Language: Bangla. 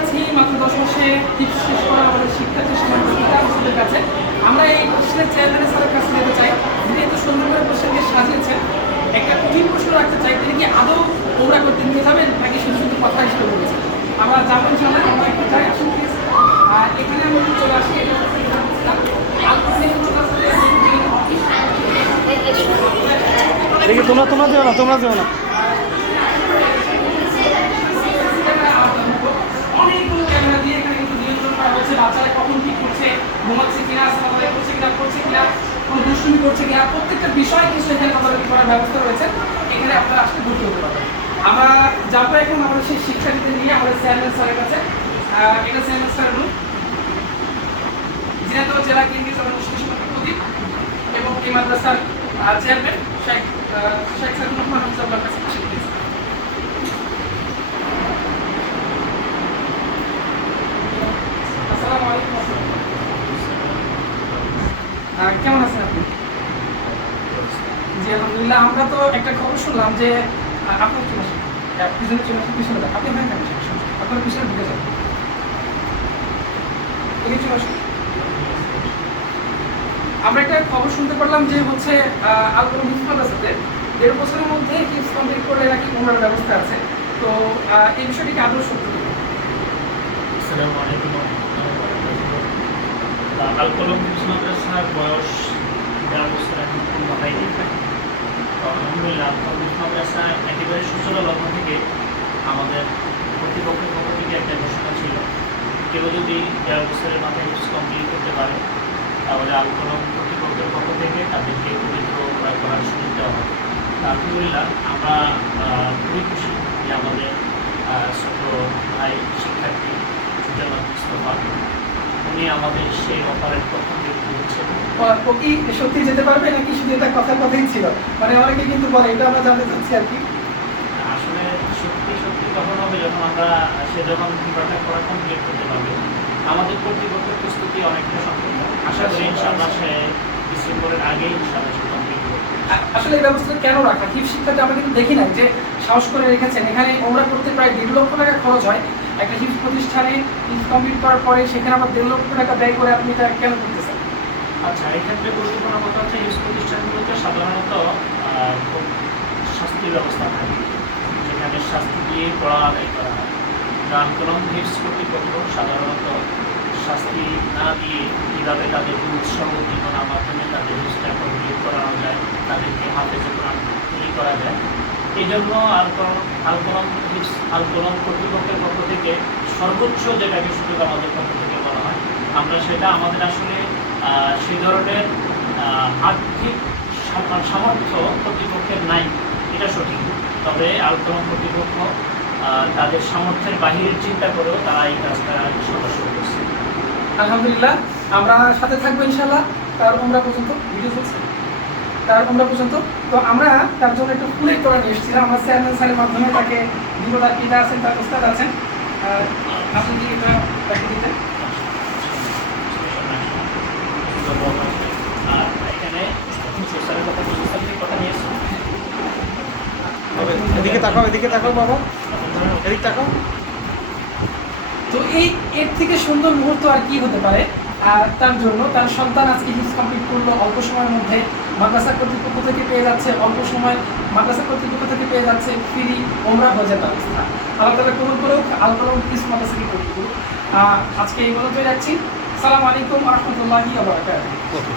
আছি মাত্র 10 মাসে টিপস শেষ করা আমাদের শিক্ষার্থী সমাজের কাছে। আমরা এই কোশ্চেনের চেয়ারম্যান স্যারের কাছে যেতে চাই, যিনি এত সুন্দর করে কোশ্চেনকে সাজিয়েছেন। একটা কঠিন প্রশ্ন রাখতে চাই, তিনি কি আদৌ ওমরা করতে নিয়ে যাবেন নাকি শুধু শুধু কথা হিসেবে বলেছেন? আমরা যাবেন চলে আমরা একটু যাই আসুন প্লিজ। আর এখানে আমি চলে আসি, দেখি তোমরা যেও না, তোমরা যেও না। অনেকগুলো ক্যামেরা দিয়ে এখানে কিন্তু নিয়ন্ত্রণ করা হচ্ছে, বাচ্চারা কখন কি করছে, ঘুমাচ্ছে কিনা, সালামালাইকুম করছে কিনা, কোনো দুষ্টুমি করছে কিনা, প্রত্যেকটা বিষয় কিন্তু এখানে তদারকি করার ব্যবস্থা রয়েছে। এখানে আপনারা আসলে ভর্তি হতে পারবেন। আমরা যাবো এখন আমাদের সেই শিক্ষার্থীদের নিয়ে আমাদের চেয়ারম্যান স্যারের কাছে। এটা চেয়ারম্যান স্যারের রুম, ঝিনাইদহ জেলা কেন্দ্রীয় জনগোষ্ঠী সমিতি প্রদীপ এবং এই মাদ্রাসার চেয়ারম্যান শেখ সাইদুর রহমান হাফিজাহুল্লাহ কাছে প্লিজ। আসসালামু আলাইকুম। কেমন আছেন আপনি? জি আলহামদুলিল্লাহ। আমরা তো একটা খবর শুনলাম যে আপনার চলে আসেন, পিছনে চলে আসেন, পিছনে আপনি ওখানে থাকেন, আপনার পিছনে ঢুকে যান, এগিয়ে চলে আসুন। আমরা একটা খবর শুনতে পারলাম যে হচ্ছে আল-কোরআন হিফজ মাদ্রাসাতে 1.5 বছরের মধ্যে হিফজ কমপ্লিট করলে নাকি ওমরার ব্যবস্থা আছে, তো এই বিষয়টি কি আদৌ সত্য? আসসালামু আলাইকুম। আল-কোরআন হিফজ মাদ্রাসার বয়স 1.5 বছর এখন পূর্ণ হয়নি। তো আলহামদুলিল্লাহ আল-কোরআন হিফজ মাদ্রাসা একেবারে সূচনা লগ্ন থেকে আমাদের কর্তৃপক্ষের পক্ষ থেকে একটা ঘোষণা ছিল, কেউ যদি 1.5 বছরের মাথায় হিফজ কমপ্লিট করতে পারে তাহলে আল-কোরআন কর্তৃপক্ষের পক্ষ থেকে তাদেরকে পবিত্র করার সুযোগ দেওয়া হবে। আলহামদুলিল্লাহ আমরা খুবই খুশি যে আমাদের ছোট ভাই শিক্ষার্থী জামাত মুস্তফা উনি আমাদের সেই অপারের প্রথম ব্যক্তি হচ্ছেন। ও কি সত্যি যেতে পারবে নাকি শুধু এটা কথার কথাই ছিল? মানে অনেকে কিন্তু বলে, এটা আমরা জানতে চাচ্ছি আর কি। আসলে সত্যি সত্যি তখন হবে যখন আমরা যখন কম্পিউটারটা পড়া কমপ্লিট করতে পারবে। আমাদের কর্তৃপক্ষের প্রস্তুতি অনেকটা সম্পূর্ণ, আশা করি ইনশাআল্লাহ সে ডিসেম্বরের আগেই ইনশাআল্লাহ সে কমপ্লিট করবে। আসলে এই ব্যবস্থাটা কেন রাখা? হিফজ শিক্ষাতে আমরা কিন্তু দেখি না যে সাহস করে রেখেছেন। এখানে ওমরা করতে প্রায় 1.5 লক্ষ টাকা খরচ হয় একটা হিফজ প্রতিষ্ঠানে। হিফজ কমপ্লিট করার পরে সেখানে আবার 1.5 লক্ষ টাকা ব্যয় করে আপনি এটা কেন করতেছেন? আচ্ছা, এই ক্ষেত্রে গুরুত্বপূর্ণ কথা হচ্ছে হিফজ প্রতিষ্ঠানগুলোতে সাধারণত খুব শাস্তির ব্যবস্থা থাকে, যেখানে শাস্তি দিয়ে পড়া আদায় করা হয়। আল-কোরআন হিফজ কর্তৃপক্ষ সাধারণত শাস্তি না দিয়ে কীভাবে তাদের উৎসাহ উদ্দীপনার মাধ্যমে তাদের হিফজটা কমপ্লিট করানো যায়, তাদেরকে হাফেজে কোরআন তৈরি করা যায়, এই জন্য আল-কোরআন কর্তৃপক্ষের পক্ষ থেকে সর্বোচ্চ যেটাকে সুযোগ আমাদের পক্ষ থেকে বলা হয়, আমরা সেটা আমাদের আসলে সেই ধরনের আর্থিক সামর্থ্য কর্তৃপক্ষের নাই, এটা সঠিক। তবে আল-কোরআন কর্তৃপক্ষ তাদের সামর্থ্যের বাহিরের চিন্তা করেও তারা এই কাজটা সদস্য করছে। আলহামদুলিল্লাহ, আমরা সাথে থাকবো ইনশাআল্লাহ তার ওমরা পর্যন্ত। ভিডিও চলছে তার ওমরা পর্যন্ত। তো আমরা তার জন্য একটু ফুলের তোড়া নিয়ে এসেছিলাম। আমরা চেয়ারম্যান স্যারের মাধ্যমে তাকে দিব, তার পিতা আছেন, তার ওস্তাদ আছেন, আপনি কি এটা তাকে দিতেন? আর এখানে কথা নিয়েছি। এদিকে তাকাও বাবা, এদিকে তাকাও। তো এর থেকে সুন্দর মুহূর্ত আর কি হতে পারে? তার জন্য তার সন্তান আজকে হিফজ কমপ্লিট করলো অল্প সময়ের মধ্যে, মাদ্রাসা কর্তৃপক্ষ থেকে পেয়ে যাচ্ছে অল্প সময়, মাদ্রাসা কর্তৃপক্ষ থেকে পেয়ে যাচ্ছে ফ্রি ওমরা হজের ব্যবস্থা। আল্লাহ তাআলা কবুল করুক, আল-কোরআন হিফজ মাদ্রাসাকে কবুল করুক। আজকে এই পর্যন্তই রাখছি। আসসালামু আলাইকুম ওয়া রাহমাতুল্লাহি ওয়া বারাকাতুহু।